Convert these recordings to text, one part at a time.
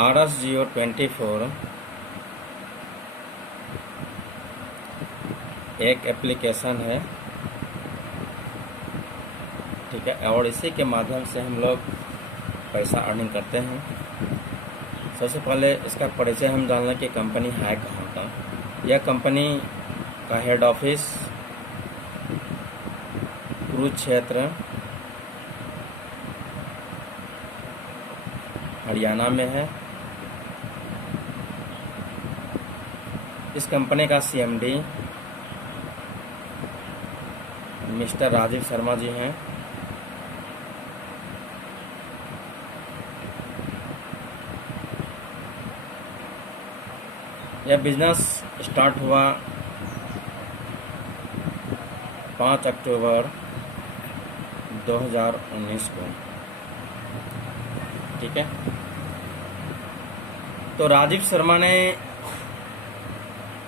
RS-Geo24 एक application है, ठीक है, और इसी के माध्यम से हम लोग पैसा अर्निंग करते हैं। सबसे पहले इसका परिचय हम जान लें कि कंपनी है कहाँ का। यह कंपनी का हेड ऑफिस कुरुक्षेत्र हरियाणा में है। इस कंपनी का CMD मिस्टर राजीव शर्मा जी हैं। यह बिजनेस स्टार्ट हुआ 5 अक्टूबर 2019 को, ठीक है। तो राजीव शर्मा ने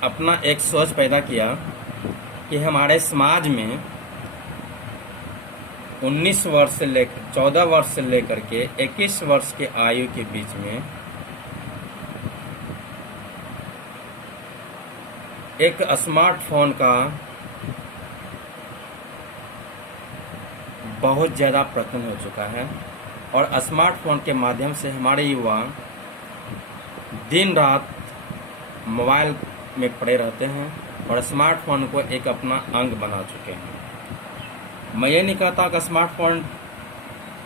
अपना एक सोच पैदा किया कि हमारे समाज में 19 वर्ष से लेकर 14 वर्ष से लेकर के 21 वर्ष के आयु के बीच में एक स्मार्टफोन का बहुत ज़्यादा प्रचलन हो चुका है और स्मार्टफोन के माध्यम से हमारे युवा दिन रात मोबाइल में पड़े रहते हैं और स्मार्टफोन को एक अपना अंग बना चुके हैं। मैं ये नहीं कहता कि स्मार्टफोन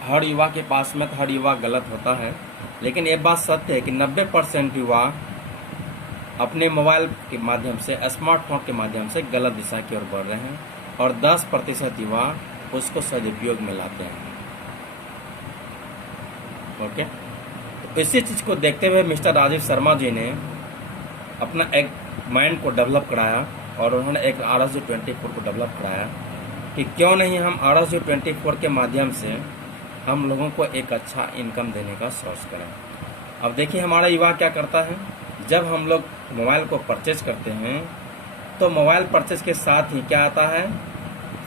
हर युवा के पास में तो हर युवा गलत होता है, लेकिन ये बात सत्य है कि 90% युवा अपने मोबाइल के माध्यम से, स्मार्टफोन के माध्यम से गलत दिशा की ओर बढ़ रहे हैं और 10% युवा उसको सदुपयोग में लाते हैं। ओके, तो इसी चीज़ को देखते हुए मिस्टर राजीव शर्मा जी ने अपना एक माइंड को डेवलप कराया और उन्होंने एक RS-Geo24 को डेवलप कराया कि क्यों नहीं हम RS-Geo24 के माध्यम से हम लोगों को एक अच्छा इनकम देने का सोच करें। अब देखिए हमारा युवा क्या करता है, जब हम लोग मोबाइल को परचेज करते हैं तो मोबाइल परचेज के साथ ही क्या आता है,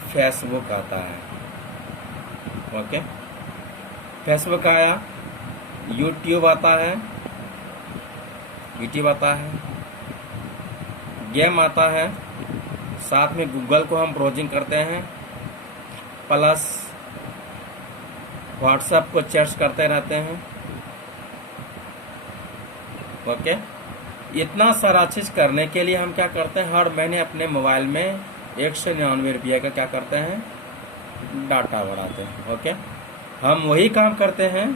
फेसबुक आता है। ओके, फेसबुक आया, यूट्यूब आता है, गेम आता है, साथ में गूगल को हम ब्राउजिंग करते हैं, प्लस व्हाट्सएप को चैट्स करते रहते हैं। ओके, इतना सारा चीज करने के लिए हम क्या करते हैं, हर महीने अपने मोबाइल में 199 रुपये का क्या करते हैं, डाटा बढ़ाते हैं। ओके, हम वही काम करते हैं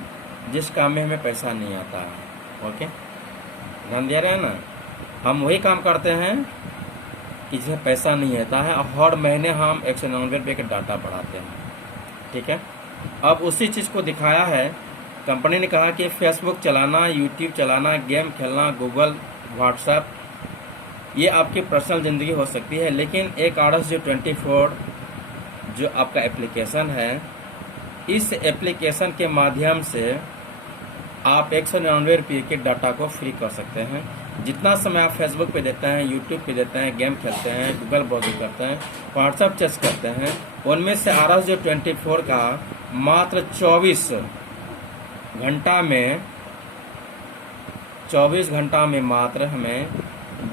जिस काम में हमें पैसा नहीं आता है। ओके, ध्यान दे रहे हैं ना, हम वही काम करते हैं कि जिसमें पैसा नहीं आता है और हर महीने हम 199 रुपये का डाटा बढ़ाते हैं। ठीक है, अब उसी चीज़ को दिखाया है, कंपनी ने कहा कि फेसबुक चलाना, यूट्यूब चलाना, गेम खेलना, गूगल, व्हाट्सएप, ये आपकी पर्सनल ज़िंदगी हो सकती है, लेकिन एक RS-Geo24 जो आपका एप्लीकेशन है, इस एप्लीकेशन के माध्यम से आप 199 रुपये के डाटा को फ्री कर सकते हैं। जितना समय आप फेसबुक पे देते हैं, यूट्यूब पे देते हैं, गेम खेलते हैं, गूगल ब्राउजिंग करते हैं, व्हाट्सएप चेक करते हैं, उनमें से RS-Geo24 का मात्र 24 घंटा में मात्र हमें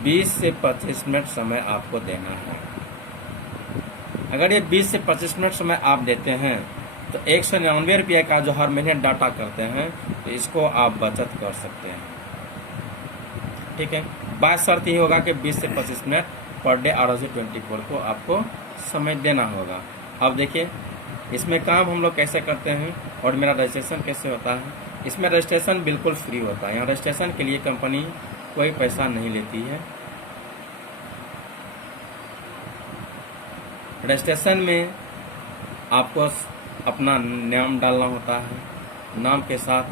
20 से 25 मिनट समय आपको देना है। अगर ये 20 से 25 मिनट समय आप देते हैं तो 199 रुपये का जो हर महीने डाटा करते हैं तो इसको आप बचत कर सकते हैं। ठीक है, बात शर्त ये होगा कि 20 से 25 मिनट पर डे RS-Geo24 को आपको समय देना होगा। अब देखिए इसमें काम हम लोग कैसे करते हैं और मेरा रजिस्ट्रेशन कैसे होता है। इसमें रजिस्ट्रेशन बिल्कुल फ्री होता है। यहाँ रजिस्ट्रेशन के लिए कंपनी कोई पैसा नहीं लेती है। रजिस्ट्रेशन में आपको अपना नाम डालना होता है, नाम के साथ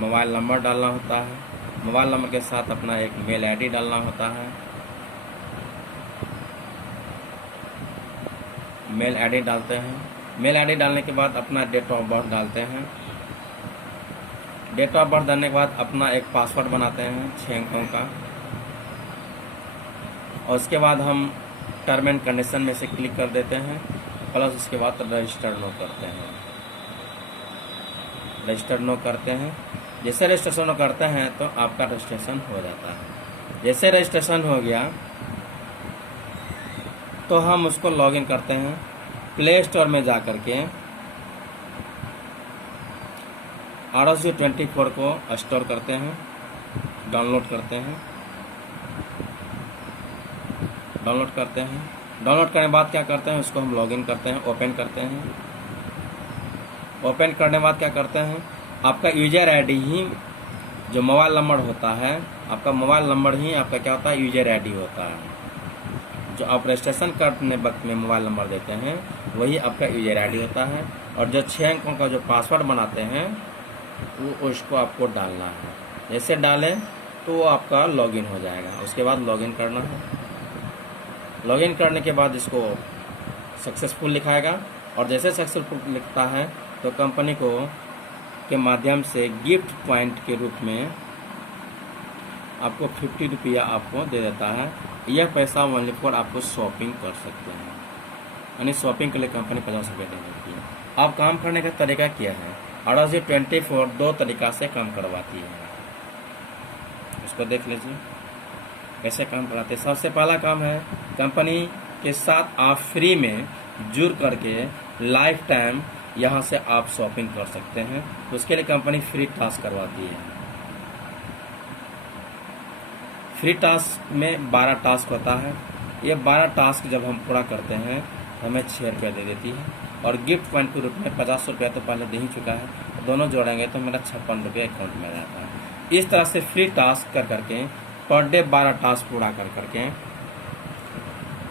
मोबाइल नंबर डालना होता है, मोबाइल नंबर के साथ अपना एक मेल आईडी डालना होता है, मेल आईडी डालते हैं। मेल आईडी डालने के बाद अपना डेट ऑफ बर्थ डालते हैं। डेट ऑफ बर्थ डालने के बाद अपना एक पासवर्ड बनाते हैं 6 अंकों का, और उसके बाद हम टर्म एंड कंडीशन में से क्लिक कर देते हैं, प्लस उसके बाद रजिस्टर नो करते हैं। रजिस्टर नो करते हैं जैसे रजिस्ट्रेशन करते हैं तो आपका रजिस्ट्रेशन हो जाता है। जैसे रजिस्ट्रेशन हो गया तो हम उसको लॉगिन करते हैं प्ले स्टोर में जा कर के ROC24 को स्टोर करते हैं, डाउनलोड करते हैं। डाउनलोड करने के बाद क्या करते हैं, उसको हम लॉगिन करते हैं, ओपन करते हैं। ओपन करने के बाद क्या करते हैं, आपका यूजर आईडी ही जो मोबाइल नंबर होता है, आपका मोबाइल नंबर ही आपका क्या होता है, यूजर आईडी होता है। जो आप रजिस्ट्रेशन करने वक्त में मोबाइल नंबर देते हैं वही आपका यूजर आईडी होता है। और जो 6 अंकों का जो पासवर्ड बनाते हैं वो उसको आपको डालना है। जैसे डालें तो वो आपका लॉगिन हो जाएगा। उसके बाद लॉगिन करना है। लॉगिन करने के बाद इसको सक्सेसफुल लिखाएगा और जैसे सक्सेसफुल लिखता है तो कंपनी को के माध्यम से गिफ्ट पॉइंट के रूप में आपको 50 रुपया आपको दे देता है। यह पैसा ओनली फॉर आपको शॉपिंग कर सकते हैं, यानी शॉपिंग के लिए कंपनी 50 रुपये दे देती है। आप काम करने का तरीका क्या है, ROC24 2 तरीका से काम करवाती है। उसको देख लीजिए कैसे काम कराते हैं। सबसे पहला काम है, कंपनी के साथ आप फ्री में जुड़ करके लाइफ टाइम यहाँ से आप शॉपिंग कर सकते हैं। उसके लिए कंपनी फ्री टास्क करवाती है। फ्री टास्क में 12 टास्क होता है। ये 12 टास्क जब हम पूरा करते हैं हमें 6 रुपया दे देती है और गिफ्ट पॉइंट के रूप में 50 रुपया तो पहले दे ही चुका है। दोनों जोड़ेंगे तो मेरा 56 रुपया अकाउंट में रहता है। इस तरह से फ्री टास्क कर करके पर डे 12 टास्क पूरा कर करके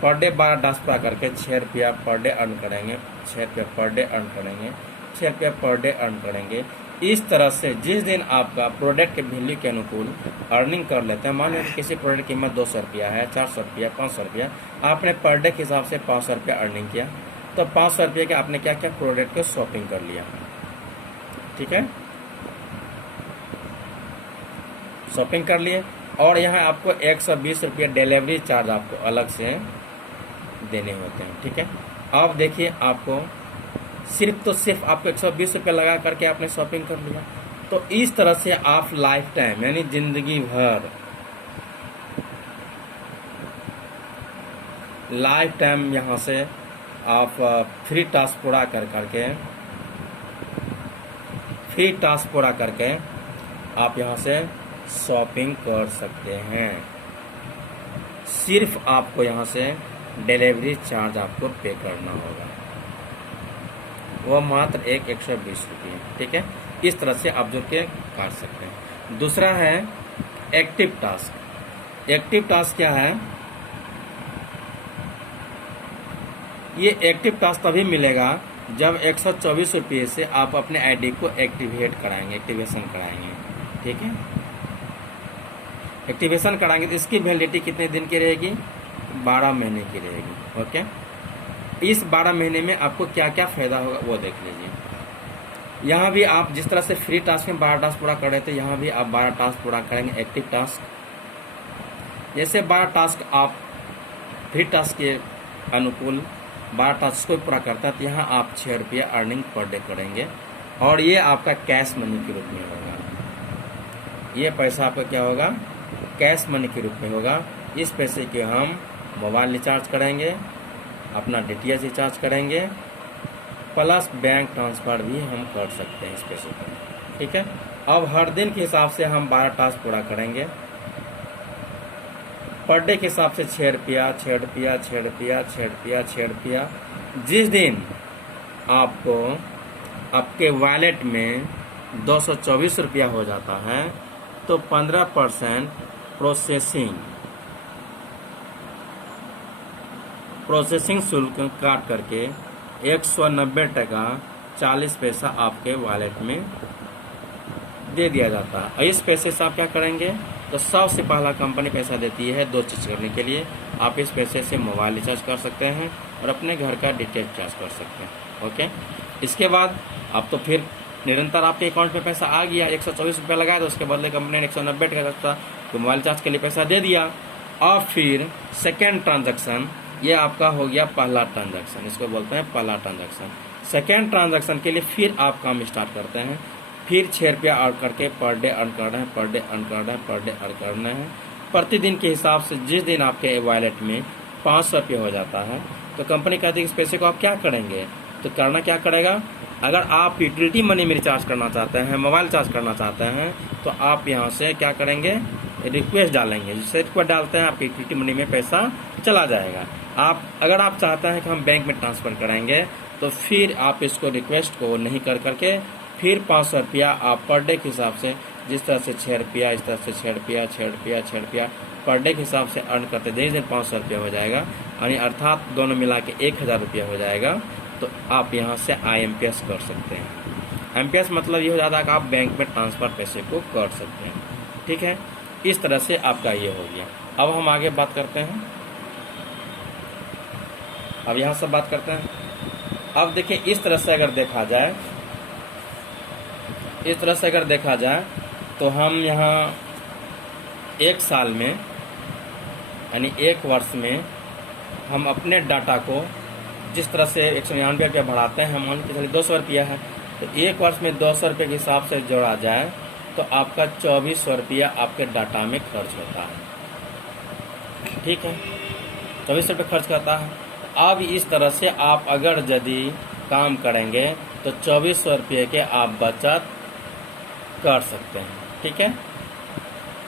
पर डे 12 टास्क पूरा करके 6 रुपया पर डे अर्न करेंगे, 6 रुपया पर डे अर्न करेंगे, 6 रुपया पर डे अर्न करेंगे। इस तरह से जिस दिन आपका प्रोडक्ट के वैल्यू के अनुकूल अर्निंग कर लेते हैं, मान लीजिए किसी प्रोडक्ट की कीमत 200 रुपया है, 400 रुपया, 500 रुपया, आपने पर डे के हिसाब से 500 रुपया अर्निंग किया तो 500 रुपये के आपने क्या क्या प्रोडक्ट को शॉपिंग कर लिया। ठीक है, शॉपिंग कर लिए और यहाँ आपको 120 रुपया डिलीवरी चार्ज आपको अलग से देने होते हैं। ठीक है, अब देखिए आपको सिर्फ आपको 120 रुपया लगा करके आपने शॉपिंग कर लिया। तो इस तरह से आप लाइफ टाइम यानी जिंदगी भर लाइफ टाइम यहाँ से आप फ्री टास्क पूरा करके आप यहाँ से शॉपिंग कर सकते हैं। सिर्फ आपको यहाँ से डिलीवरी चार्ज आपको पे करना होगा, वो मात्र 120 रुपये। ठीक है, इस तरह से आप जो के कर सकते हैं। दूसरा है एक्टिव टास्क। एक्टिव टास्क क्या है, ये एक्टिव टास्क तभी मिलेगा जब 124 रुपये से आप अपने आईडी को एक्टिवेशन कराएंगे। ठीक है, एक्टिवेशन कराएंगे तो इसकी वैलिडिटी कितने दिन की रहेगी, 12 महीने की रहेगी। ओके, इस 12 महीने में आपको क्या क्या फायदा होगा वो देख लीजिए। यहाँ भी आप जिस तरह से फ्री टास्क में 12 टास्क पूरा कर रहे थे, यहाँ भी आप 12 टास्क पूरा करेंगे एक्टिव टास्क। जैसे 12 टास्क आप फ्री टास्क के अनुकूल 12 टास्क को पूरा करता है तो यहाँ आप 6 रुपया अर्निंग पर डे करेंगे और ये आपका कैश मनी के रूप में होगा। ये पैसा आपका क्या होगा, कैश मनी के रूप में होगा। इस पैसे के हम मोबाइल रिचार्ज करेंगे, अपना DTH रिचार्ज करेंगे, प्लस बैंक ट्रांसफ़र भी हम कर सकते हैं इस पैसे पर। ठीक है, अब हर दिन के हिसाब से हम 12 टास्क पूरा करेंगे। पर डे के हिसाब से 6 रुपया 6 रुपया 6 रुपया 6 रुपया 6 रुपया। जिस दिन आपको आपके वॉलेट में 224 रुपया हो जाता है तो 15% प्रोसेसिंग शुल्क काट करके 190 टका 40 पैसा आपके वॉलेट में दे दिया जाता है। और इस पैसे से आप क्या करेंगे, तो सबसे पहला कंपनी पैसा देती है 2 चीज़ करने के लिए। आप इस पैसे से मोबाइल रिचार्ज कर सकते हैं और अपने घर का DTH रिचार्ज कर सकते हैं। ओके, इसके बाद आप तो फिर निरंतर आपके अकाउंट में पैसा आ गया, 124 रुपया लगाया तो उसके बदले कंपनी ने 190 टका तो मोबाइल रिचार्ज के लिए पैसा दे दिया। और फिर सेकेंड ट्रांजैक्शन, ये आपका हो गया पहला ट्रांजैक्शन, इसको बोलते हैं पहला ट्रांजैक्शन। सेकेंड ट्रांजैक्शन के लिए फिर आप काम स्टार्ट करते हैं, फिर 6 रुपया अर्न करके पर डे अर्न करना है, पर डे अर्न करना है, पर डे अर्न करना है। प्रतिदिन के हिसाब से जिस दिन आपके वॉलेट में 500 रुपये हो जाता है तो कंपनी कहती है इस पैसे को आप क्या करेंगे, तो करना क्या करेगा, अगर आप यूटिलिटी मनी में रिचार्ज करना चाहते हैं, मोबाइल चार्ज करना चाहते हैं, तो आप यहाँ से क्या करेंगे, रिक्वेस्ट डालेंगे। जिससे रिक्वेस्ट डालते हैं आपके यूटिलिटी मनी में पैसा चला जाएगा। अगर आप चाहते हैं कि हम बैंक में ट्रांसफर करेंगे तो फिर आप इसको रिक्वेस्ट को नहीं कर करके फिर 500 रुपया आप पर डे के हिसाब से, जिस तरह से 6 रुपया, इस तरह से 6 रुपया, 6 रुपया, 6 रुपया पर डे के हिसाब से अर्न करते दिन 500 रुपया हो जाएगा, यानी अर्थात दोनों मिला के 1000 रुपया हो जाएगा। तो आप यहाँ से IMPS कर सकते हैं। IMPS मतलब ये हो जाता है कि आप बैंक में ट्रांसफर पैसे को कर सकते हैं। ठीक है, इस तरह से आपका ये हो गया। अब हम आगे बात करते हैं, अब यहाँ से बात करते हैं। अब देखिए इस तरह से अगर देखा जाए, इस तरह से अगर देखा जाए तो हम यहाँ 1 साल में यानी 1 वर्ष में हम अपने डाटा को जिस तरह से 199 रुपया बढ़ाते हैं, हम मान के चलिए 200 रुपया है, तो 1 वर्ष में 200 रुपये के हिसाब से जोड़ा जाए तो आपका 2400 रुपया आपके डाटा में खर्च होता है। ठीक है, 2400 रुपये खर्च करता है। अब इस तरह से आप अगर यदि काम करेंगे तो 2400 रुपये के आप बचत कर सकते हैं। ठीक है,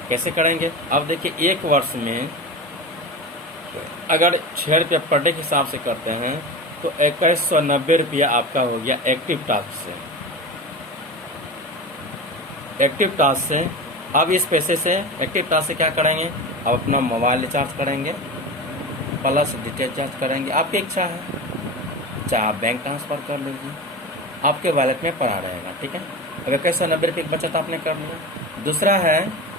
कैसे करेंगे, अब देखिए 1 वर्ष में अगर 6 रुपये पर डे के हिसाब से करते हैं तो 2190 रुपया आपका हो गया एक्टिव टास्क से। एक्टिव टास्क से अब इस पैसे से एक्टिव टास्क से क्या करेंगे, अब अपना मोबाइल रिचार्ज करेंगे प्लस डिटेल चार्ज करेंगे। आपकी इच्छा है, चाहे आप बैंक ट्रांसफर कर लीजिए, आपके वॉलेट में पड़ा रहेगा। ठीक है, अब 2190 रुपये की बचत आपने कर लिया। दूसरा है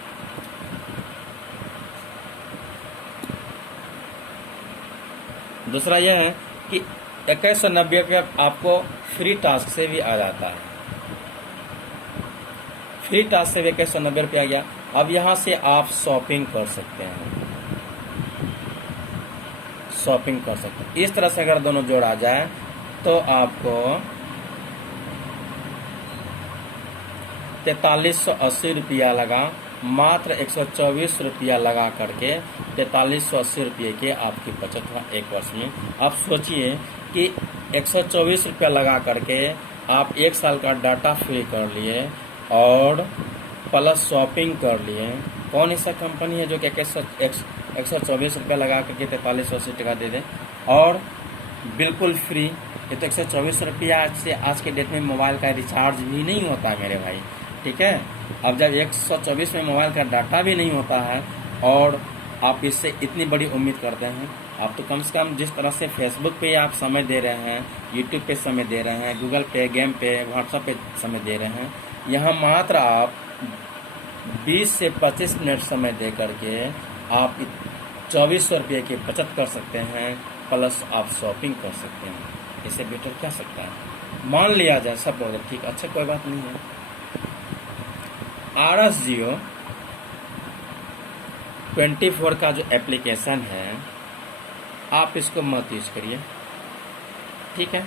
दूसरा यह है कि 2190 रुपया आपको फ्री टास्क से भी आ जाता है। फ्री टास्क से भी 2190 रुपया आ गया। अब यहाँ से आप शॉपिंग कर सकते हैं, शॉपिंग कर सकते हैं। इस तरह से अगर दोनों जोड़ा जाए तो आपको 4380 रुपया लगा, मात्र 124 रुपया लगा करके 4380 रुपये के आपकी बचत हुआ 1 वर्ष में। आप सोचिए कि 124 रुपया लगा करके आप 1 साल का डाटा फ्री कर लिए और प्लस शॉपिंग कर लिए। कौन ऐसा कंपनी है जो कि 124 रुपया लगा करके 4380 टका दे दे और बिल्कुल फ्री। ये तो 124 रुपया से आज के डेट में मोबाइल का रिचार्ज भी नहीं होता है मेरे भाई। ठीक है, अब जब 124 में मोबाइल का डाटा भी नहीं होता है और आप इससे इतनी बड़ी उम्मीद करते हैं, आप तो कम से कम जिस तरह से फेसबुक पे आप समय दे रहे हैं, यूट्यूब पे समय दे रहे हैं, गूगल पे, गेम पे, व्हाट्सएप पे समय दे रहे हैं, यहाँ मात्र आप 20 से 25 मिनट समय दे करके आप 2400 रुपये की बचत कर सकते हैं, प्लस आप शॉपिंग कर सकते हैं। इससे बेटर क्या सकता है। मान लिया जाए सब बोले ठीक, अच्छा कोई बात नहीं है, RS Jio 24 का जो एप्लीकेशन है आप इसको मत यूज करिए। ठीक है,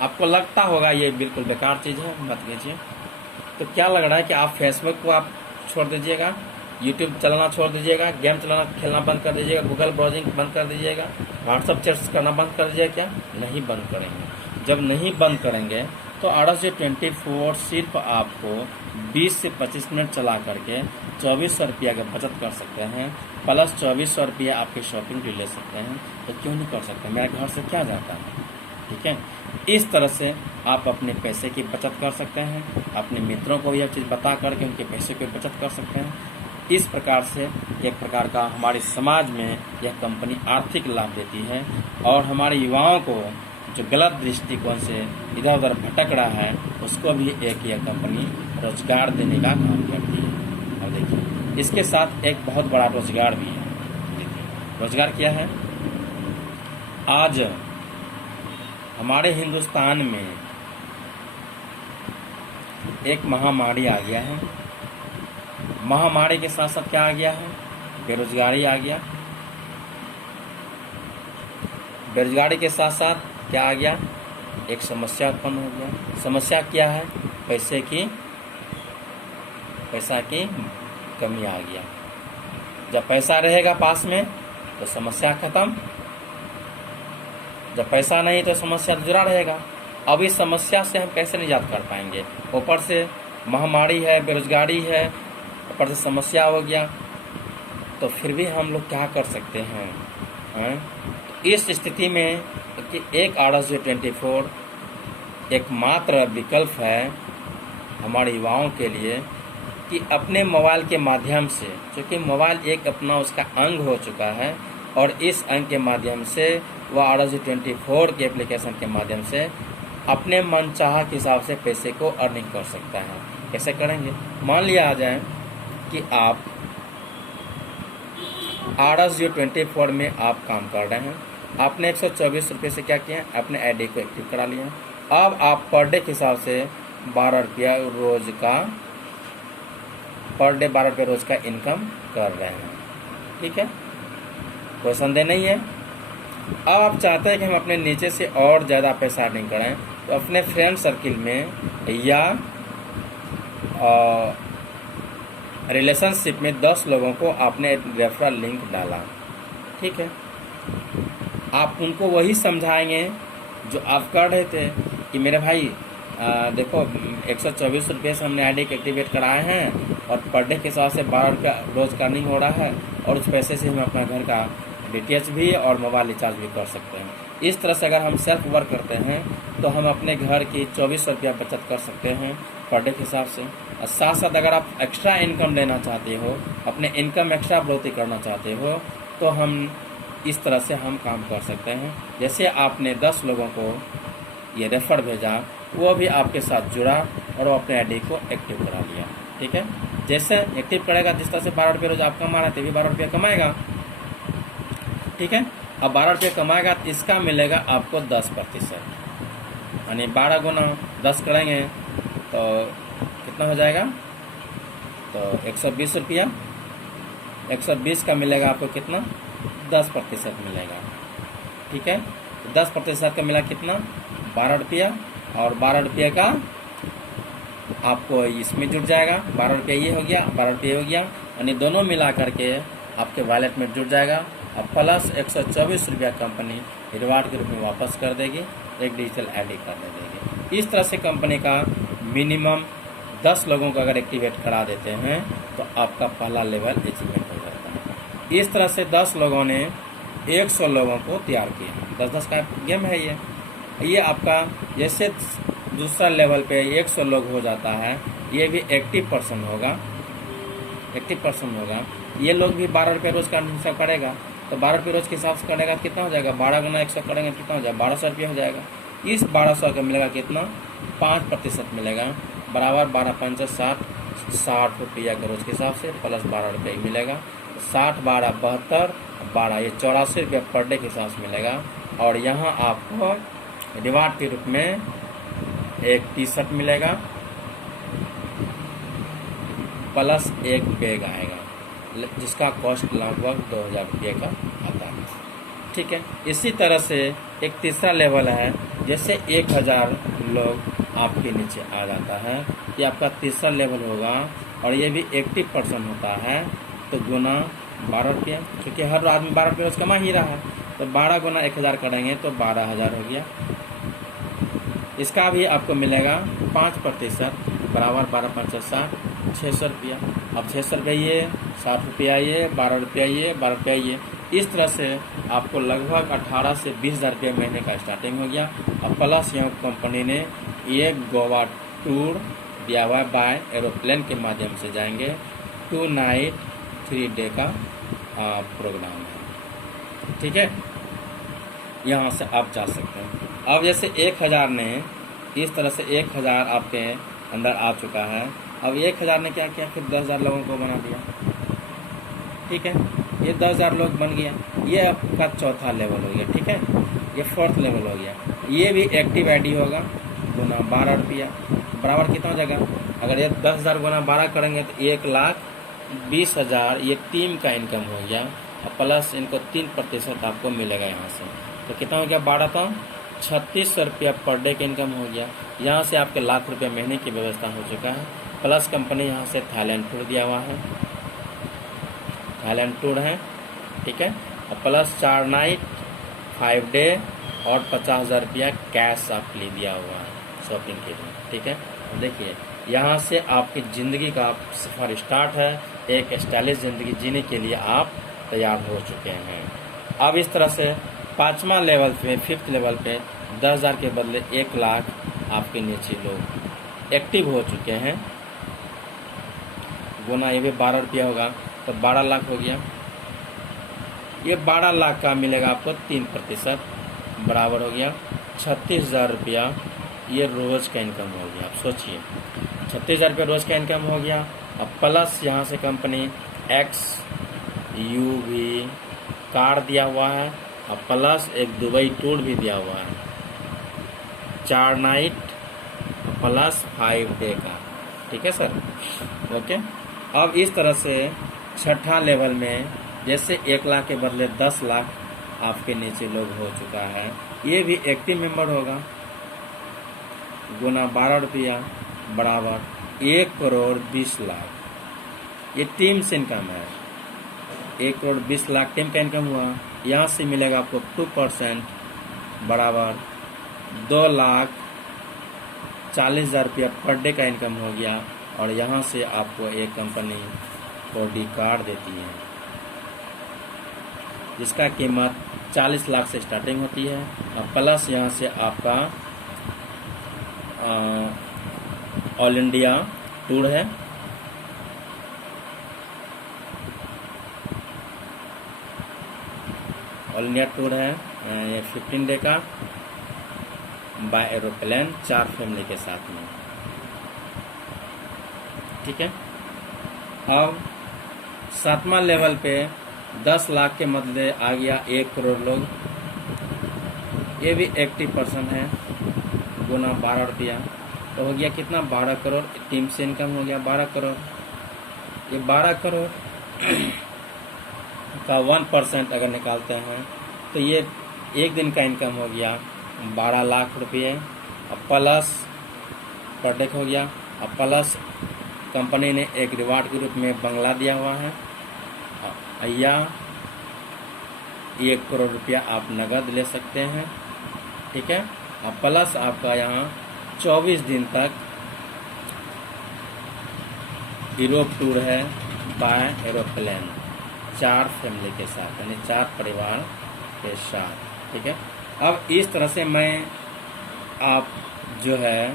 आपको लगता होगा ये बिल्कुल बेकार चीज़ है, मत लीजिए। तो क्या लग रहा है कि आप फेसबुक को आप छोड़ दीजिएगा, यूट्यूब चलाना छोड़ दीजिएगा, गेम चलाना खेलना बंद कर दीजिएगा, गूगल ब्राउजिंग बंद कर दीजिएगा, व्हाट्सएप चैट्स करना बंद कर दीजिएगा। क्या नहीं बंद करेंगे। जब नहीं बंद करेंगे तो RS Jio 24 सिर्फ आपको 20 से 25 मिनट चला करके 2400 रुपया का बचत कर सकते हैं, प्लस 2400 रुपया आपके शॉपिंग भी ले सकते हैं। तो क्यों नहीं कर सकते, मेरे घर से क्या जाता है। ठीक है, इस तरह से आप अपने पैसे की बचत कर सकते हैं, अपने मित्रों को यह चीज़ बता करके उनके पैसे की बचत कर सकते हैं। इस प्रकार से एक प्रकार का हमारे समाज में यह कंपनी आर्थिक लाभ देती है और हमारे युवाओं को जो गलत दृष्टिकोण से इधर उधर भटक रहा है उसको भी एक यह कंपनी रोजगार देने का काम करती है। और देखिए इसके साथ एक बहुत बड़ा रोजगार भी है। देखिए रोजगार क्या है, आज हमारे हिंदुस्तान में एक महामारी आ गया है। महामारी के साथ साथ क्या आ गया है, बेरोजगारी आ गया। बेरोजगारी के साथ साथ क्या आ गया, एक समस्या उत्पन्न हो गया। समस्या क्या है, पैसे की पैसा की कमी आ गया। जब पैसा रहेगा पास में तो समस्या खत्म, जब पैसा नहीं तो समस्या जुड़ा रहेगा। अब इस समस्या से हम कैसे निजात कर पाएंगे? ऊपर से महामारी है, बेरोजगारी है, ऊपर से समस्या हो गया, तो फिर भी हम लोग क्या कर सकते हैं? इस स्थिति में कि एक RSG24 एकमात्र विकल्प है हमारे युवाओं के लिए कि अपने मोबाइल के माध्यम से, क्योंकि मोबाइल एक अपना उसका अंग हो चुका है, और इस अंग के माध्यम से वह RSG24 के एप्लीकेशन के माध्यम से अपने मनचाहा के हिसाब से पैसे को अर्निंग कर सकता है। कैसे करेंगे? मान लिया आ जाए कि आप RSG24 में आप काम कर रहे हैं, आपने 124 रुपये से क्या किया? अपने आईडी को एक्टिव करा लिया। अब आप पर डे के हिसाब से 12 रुपया रोज का, पर डे 12 रुपये रोज का इनकम कर रहे हैं। ठीक है, कोई संदेह नहीं है। अब आप चाहते हैं कि हम अपने नीचे से और ज़्यादा पैसा अर्निंग करें, तो अपने फ्रेंड सर्किल में या रिलेशनशिप में 10 लोगों को आपने रेफरल लिंक डाला। ठीक है, आप उनको वही समझाएंगे जो आप कर रहे थे कि मेरे भाई देखो 124 रुपये से हमने आईडी एक्टिवेट कराए हैं, और पर डे के हिसाब से 12 रुपया रोज का अर्निंग हो रहा है, और उस पैसे से हम अपना घर का DTH भी और मोबाइल रिचार्ज भी कर सकते हैं। इस तरह से अगर हम सेल्फ वर्क करते हैं तो हम अपने घर की 24 रुपया बचत कर सकते हैं पर डे के हिसाब से। और साथ साथ अगर आप एक्स्ट्रा इनकम लेना चाहते हो, अपने इनकम एक्स्ट्रा बढ़ोतरी करना चाहते हो, तो हम इस तरह से हम काम कर सकते हैं। जैसे आपने 10 लोगों को ये रेफर भेजा, वो भी आपके साथ जुड़ा और वो अपने आईडी को एक्टिव करा लिया। ठीक है, जैसे एक्टिव करेगा, जिस तरह से 12 रुपये रोज आप कमा रहे थे, भी 12 रुपये कमाएगा। ठीक है, अब 12 रुपये कमाएगा तो इसका मिलेगा आपको 10%, यानी 12 गुना 10 करेंगे तो कितना हो जाएगा? तो 120 रुपया, 120 का मिलेगा आपको कितना? 10% मिलेगा। ठीक है, 10% का मिला कितना? 12 रुपया, और 12 रुपये का आपको इसमें जुट जाएगा। 12 रुपये ये हो गया, 12 रुपये हो गया, यानी दोनों मिला करके आपके वॉलेट में जुट जाएगा। अब प्लस 124 रुपया कंपनी रिवार्ड के रूप में वापस कर देगी, एक डिजिटल आईडी कर देगी। इस तरह से कंपनी का मिनिमम 10 लोगों को अगर एक्टिवेट करा देते हैं तो आपका पहला लेवल अचीवमेंट हो जाता है। इस तरह से 10 लोगों ने 100 लोगों को तैयार किया। 10-10 का गेम है ये आपका। जैसे दूसरा लेवल पे 100 लोग हो जाता है, ये भी एक्टिव पर्सन होगा, एक्टिव पर्सन होगा। ये लोग भी 12 रुपये रोज का हिसाब करेगा, तो 12 रुपये रोज के हिसाब से करेगा, कितना हो जाएगा? 12 गुना 100 करेंगे कितना हो जाएगा? 1200 रुपये हो जाएगा। इस 1200 का मिलेगा कितना? 5% मिलेगा, बराबर 12×5 60 रुपया के रोज के हिसाब से, प्लस 12 रुपये मिलेगा। 60 12 72, 12 ये 84 रुपये पर डे के हिसाब से मिलेगा। और यहाँ आपको रिवार्ड के रूप में एक टी-शर्ट मिलेगा, प्लस एक बैग आएगा, जिसका कॉस्ट लगभग 2000 रुपये का आता है। ठीक है, इसी तरह से एक तीसरा लेवल है। जैसे 1000 लोग आपके नीचे आ जाता है, ये आपका तीसरा लेवल होगा, और ये भी एक्टिव पर्सन होता है, तो गुना 12 रुपये, क्योंकि हर आदमी 12 रुपये रोज कमा ही रहा है, तो 12 गुना 1000 करेंगे तो 12,000 हो गया। इसका भी आपको मिलेगा 5%, बराबर 12×5 600 रुपया। अब 600 रुपये ये, 60 रुपया ये, 12 रुपया ये, 12 रुपया ये। इस तरह से आपको लगभग 18 से 20,000 रुपये महीने का स्टार्टिंग हो गया। अब प्लस यहाँ कंपनी ने ये गोवा टूर दिया हुआ बाय एरोप्लेन के माध्यम से जाएंगे, 2 नाइट 3 डे का प्रोग्राम है। ठीक है, यहाँ से आप जा सकते हैं। अब जैसे 1000 ने, इस तरह से 1000 आपके अंदर आ चुका है। अब 1000 ने क्या किया? फिर 10,000 लोगों को बना दिया। ठीक है, ये 10,000 लोग बन गया, ये आपका चौथा लेवल हो गया। ठीक है, ये 4th लेवल हो गया। ये भी एक्टिव आईडी होगा, गुना 12 रुपया, बराबर कितना हो जाएगा? अगर ये 10,000 गुना 12 करेंगे तो 1,20,000 ये टीम का इनकम हो गया, और प्लस इनको 3% आपको मिलेगा यहाँ से, तो कितना हो गया? 12 तो 3600 रुपया पर डे का इनकम हो गया। यहाँ से आपके लाख रुपये महीने की व्यवस्था हो चुका है। प्लस कंपनी यहाँ से थाईलैंड टूर दिया हुआ है, थाईलैंड टूर है, ठीक है। और प्लस 4 नाइट 5 डे और 50,000 रुपया कैश आपके लिए दिया हुआ है शॉपिंग के लिए, ठीक है। देखिए यहाँ से आपकी ज़िंदगी का सफ़र स्टार्ट है, एक स्टाइलिश ज़िंदगी जीने के लिए आप तैयार हो चुके हैं। अब इस तरह से 5वां लेवल पे, 5th लेवल पे 10,000 के बदले 1 लाख आपके नीचे लोग एक्टिव हो चुके हैं। गुना ये भी 12 रुपया होगा तो 12 लाख हो गया। ये 12 लाख का मिलेगा आपको 3% बराबर हो गया 36,000 रुपया। ये रोज़ का इनकम हो गया। आप सोचिए 36,000 रुपया रोज़ का इनकम हो गया। अब प्लस यहाँ से कंपनी XUV कार्ड दिया हुआ है और प्लस एक दुबई टूर भी दिया हुआ है, 4 नाइट प्लस 5 डे का, ठीक है सर, ओके। अब इस तरह से 6ठा लेवल में जैसे 1 लाख के बदले 10 लाख आपके नीचे लोग हो चुका है, ये भी एक्टिव मेंबर होगा। गुना 12 रुपया बराबर 1,20,00,000। ये टीम से इनकम है, 1,20,00,000 टीम का इनकम हुआ। यहाँ से मिलेगा आपको 2% बराबर 2,40,000 रुपया पर डे का इनकम हो गया। और यहाँ से आपको एक कंपनी OD कार्ड देती है जिसका कीमत 40 लाख से स्टार्टिंग होती है। और प्लस यहाँ से आपका ऑल इंडिया टूर है, ऑल इंडिया टूर है, ये 15 डे का बाय एरोप्लेन 4 फैमिली के साथ में, ठीक है। अब 7वां लेवल पे 10 लाख के बदले आ गया 1 करोड़ लोग। ये भी एक्टिव पर्सन है। गुना 12 रुपया तो हो गया कितना, 12 करोड़। टीम से इनकम हो गया 12 करोड़। ये 12 करोड़ का 1% अगर निकालते हैं तो ये एक दिन का इनकम हो गया 12 लाख रुपये। और प्लस पर डे हो गया। और प्लस कंपनी ने एक रिवार्ड के रूप में बंगला दिया हुआ है या 1 करोड़ रुपया आप नगद ले सकते हैं, ठीक है। और प्लस आपका यहाँ 24 दिन तक यूरोप टूर है बाय एरोप्लेन 4 फैमिली के साथ, यानी 4 परिवार के साथ, ठीक है। अब इस तरह से मैं आप जो है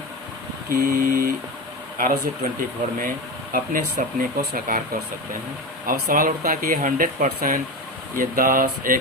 कि ROC24 में अपने सपने को साकार कर सकते हैं। अब सवाल उठता है कि ये 100%, ये 10, 1